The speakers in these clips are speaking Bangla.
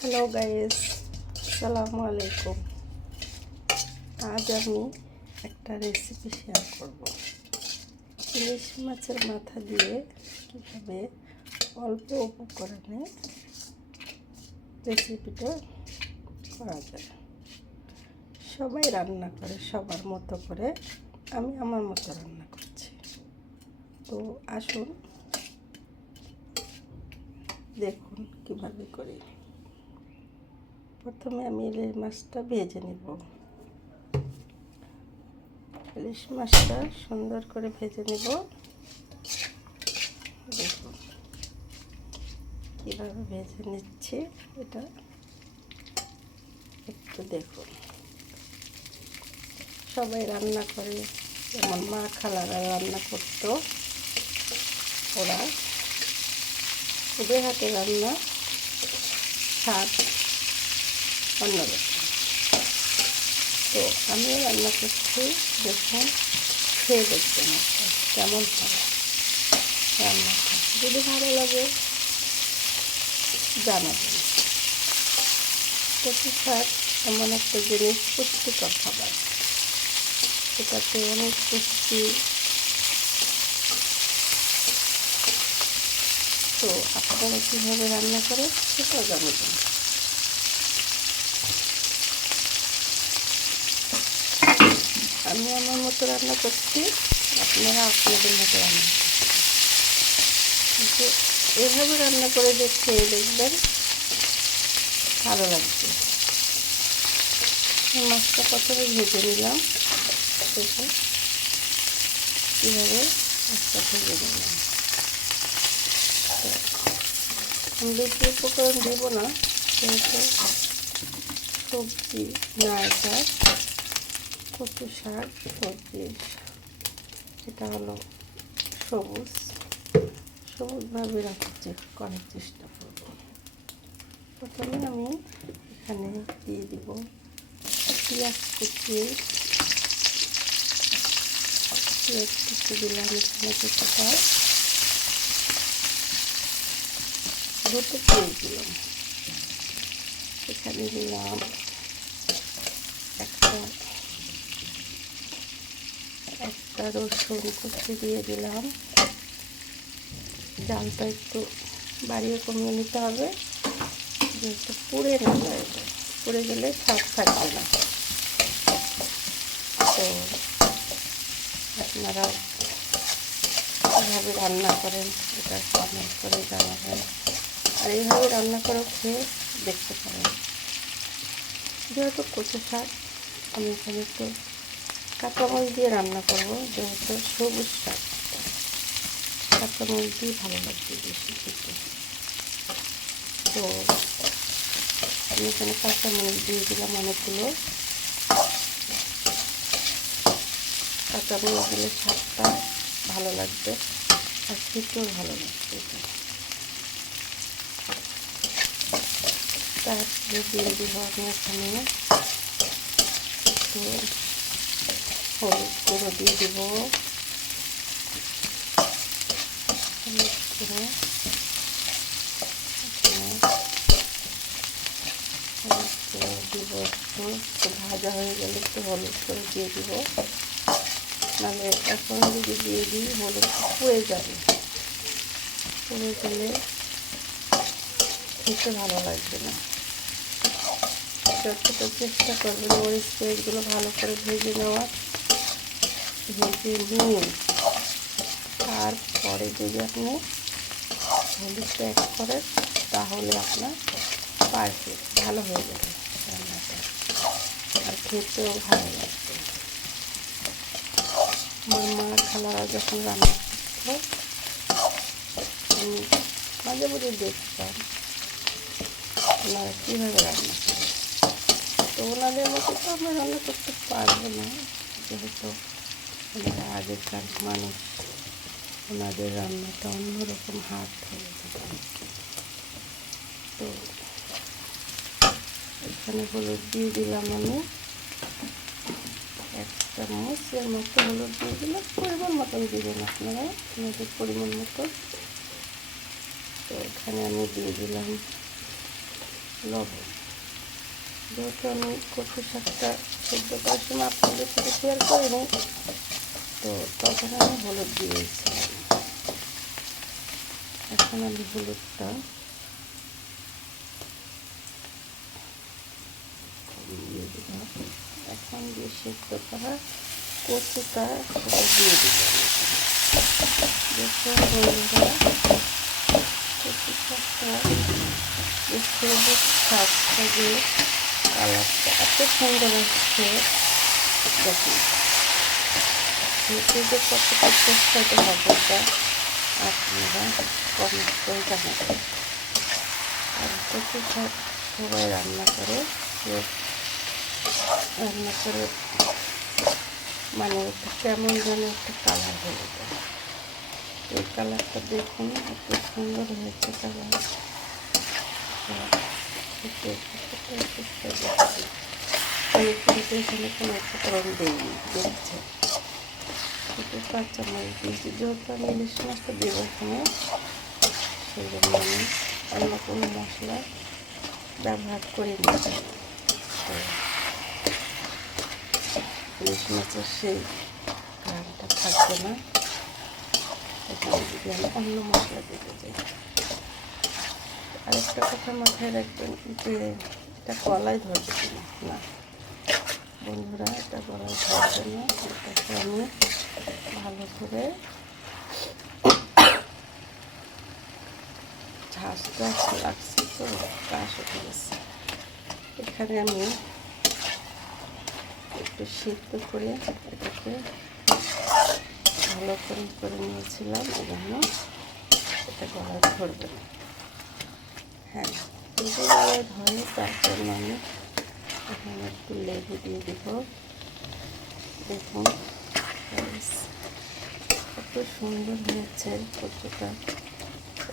হ্যালো গাইস, আসসালামু আলাইকুম। আজ আমি একটা রেসিপি শেয়ার করব। ইলিশ মাছের মাথা দিয়ে কীভাবে অল্প উপকরণে রেসিপিটা করা যায়। সবাই রান্না করে সবার মতো করে, আমি আমার মতো রান্না করছি। তো আসুন দেখুন কীভাবে করি। প্রথমে আমি ইলিশ মাছটা ভেজে নেব। ইলিশ মাছটা সুন্দর করে ভেজে নেব। দেখুন কীভাবে ভেজে নিচ্ছি, এটা একটু দেখুন। সবাই রান্না করে, যেমন মা খালারা রান্না করতো, ওদের হাতে রান্না স্বাদ অন্যরকম। তো আমিও রান্না করছি, দেখুন খেয়ে দেখবেন কেমন হয় রান্নাটা। যদি ভালো লাগে জানাবেন। কচু শাক এমন একটা জিনিস, পুষ্টিকর খাবার। এটাতে অনেক পুষ্টি। তো আপনারা কীভাবে রান্না করেন সেটাও জানাবেন। আমি আমার মতো রান্না করছি, আপনারা আপনাদের মতো রান্না করছেন। কিন্তু এভাবে রান্না করে খেয়ে দেখবেন, ভালো লাগবে। মাছটা প্রথমে ভেজে নিলাম। দেখুন কীভাবে মাছটা ভেজে নিলাম। আমি বেশি উপকরণ দেব না, যেহেতু সবজি না, এটা কচু শাক সবজি। এটা হলো সবুজভাবে করার চেষ্টা করব। প্রথমে আমি এখানে দিয়ে দিব পেঁয়াজ কুচি দিলাম। এখানে কিছুটা দুটো পেঁয়াজ দিলাম। এখানে দিলাম একটা রসুন কুচি দিয়ে দিলাম। জালটা একটু বাড়িয়ে কমিয়ে নিতে হবে, যেহেতু পুড়ে না যায়। পুড়ে গেলে স্বাদ থাকবে না। তো আপনারা কীভাবে রান্না করেন এটা কমেন্ট করে জানাবেন। আর এইভাবে রান্না করে খেয়ে দেখতে পারেন। যেহেতু কচু শাক, আমি এখানে একটু কাঁচামরিচ দিয়ে রান্না করব, যেহেতু সবুজ শাক কাঁচামরিচ দিয়ে ভালো লাগবে বেশি খেতে। তো আমি এখানে কাঁচামরিচ দিয়ে দিলাম অনেকগুলো। কাঁচামরিচ দিলে স্বাদটা ভালো লাগবে আর খেতেও ভালো লাগবে। তারপরে দিয়ে দিব আমি এখানে একটু হলুদ গুঁড়ো দিয়ে দিব। হলুদ গুঁড়ো দিব একটু ভাজা হয়ে গেলে একটু হলুদ করে দিয়ে দিব। নাহলে এখন যদি দিয়ে দিই হলুদ পুড়ে যাবে। পুড়ে গেলে খেতে ভালো লাগবে না। যতটা চেষ্টা করবেন মরিচ পেঁয়াজগুলো ভালো করে ভেজে নেওয়ার। ভেজে নিয়ে তারপরে যদি আপনি হলুদটা অ্যাড করেন, তাহলে আপনার পারফেক্ট ভালো হয়ে যাবে রান্নাটা, আর খেতেও ভালো লাগবে। আমার মা খালারা যখন রান্না করতো, আমি মাঝে মাঝে দেখতাম ওনারা কীভাবে রান্না করে। তো ওনাদের মতো তো আমরা রান্না করতে পারবো না, যেহেতু ওনারা আগেকার মানুষ। ওনাদের রান্নাটা অন্যরকম হাত হয়ে যেত। তো এখানে হলুদ দিয়ে দিলাম আমি 1 চামচের মতো হলুদ দিয়ে দিলাম। পরিমাণ মতন দিবেন আপনারা, আপনাদের পরিমাণ মতো। তো এখানে আমি দিয়ে দিলাম লবণ। যেহেতু আমি কচু শাকটা সেদ্ধ করার সময় আপনাদের সাথে শেয়ার করিনি, তো তখন আমি হলুদ দিয়েছিলাম। এখন আমি হলুদটা দিয়ে দিব। এখন দিয়ে সেদ্ধ করা কচুটা সেটা দিয়ে দিব। দেখুন বন্ধুরা, কচু শাকটা সবুজ শাকটা দিয়ে কালারটা এত সুন্দর আসছে। দেখুন যে কতটা সুস্বাদু হবে তা আপনারা কমেন্ট করে জানাবেন। আর কচু শাক সবাই রান্না করে মানে একটা কেমন যেন একটা কালার হয়ে যায়। এই কালারটা দেখুন এত সুন্দর হয়েছে কালার। আমি কিন্তু এখানে কোনো উপকরণ দিইনি, দেখছে একটু কাঁচামরিচ দিয়েছি। যেহেতু আমি ইলিশ মাছটা দেবো এখানে, সেই জন্য আমি অন্য কোনো মশলা ব্যবহার করি না। ইলিশ মাছের সেই ঘ্রাণটা থাকবে না, এখানে যদি আমি অন্য মশলা দিতে চাই। আরেকটা কথা মাথায় রাখবেন যে এটা গলায় ধরবে কিনা। না বন্ধুরা, এটা গলায় ধরবে না। এটাকে আমি ভালো করে ঝাঁসটা লাগছে তো কাশ উঠে গেছে। এখানে আমি একটু সিদ্ধ করে এটাকে ভালো করে নিয়েছিলাম, এই জন্য এটা গলায় ধরবে না। হ্যাঁ, যদি গলায় ধরে তার জন্য আমি এখানে একটু লেবু দিয়ে দিব। দেখুন কত সুন্দর হয়েছে কচুটা।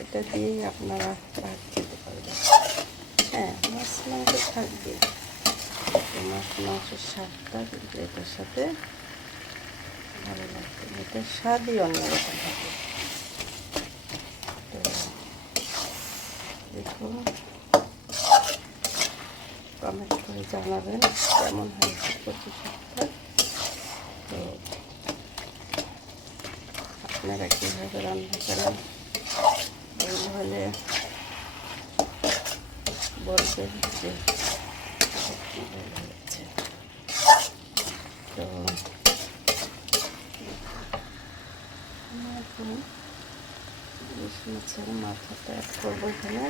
এটা দিয়েই আপনারা ভাত খেতে পারবেন। হ্যাঁ, মাছ মাংস থাকবে, মাছ মাংসের স্বাদটা কিন্তু এটার সাথে ভালো লাগবে। এটার স্বাদই অন্যরকম হবে। তো দেখুন, কমেন্ট করে জানাবেন কেমন হয়েছে কচু শাকটা। তো আপনারা কীভাবে রান্না করেন ভুল হলে বলবেন যে কী ভুল হয়েছে। তো এখন ইলিশ মাছের মাথাটা অ্যাড করবো এখানে।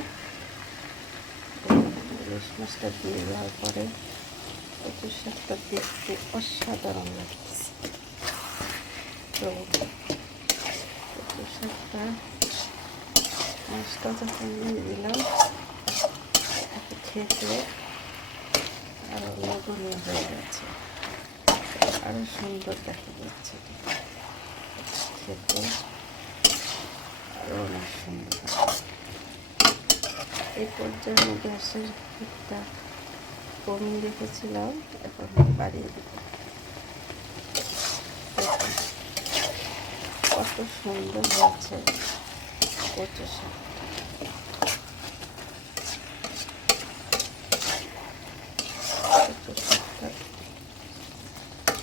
ইলিশ মাছটা দিয়ে দেওয়ার পরে কচু শাকটা দেখতে অসাধারণ লাগতেছে। তো কচু শাকটা মাছটা যখন দিয়ে দিলাম, এটাকে খেতে আরও লোভনীয় হয়ে গেছে, আরও সুন্দর দেখা যাচ্ছে। খেতে আরও অনেক সুন্দর। এই পর্যায়ে আমি গ্যাসের একটা কমিয়ে রেখেছিলাম, এখন বাড়িয়ে দেব। কত সুন্দর হয়েছে কচু শাক। কচু শাকটা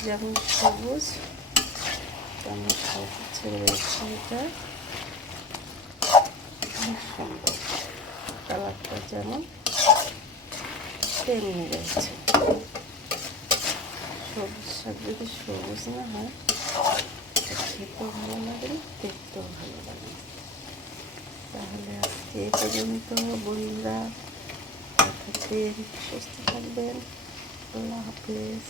যেমন সবুজ তেমন সবুজের রেশমিটা অনেক সুন্দর, কালারটা যেমন তেমনি রয়েছে। সবুজ শাক যদি সবুজ না হয় খেতেও ভালো লাগে, দেখতেও ভালো লাগে। তাহলে আজকে এই পর্যন্ত বন্ধুরা, থাকবেন, সুস্থ থাকবেন। আল্লাহ হাফেজ।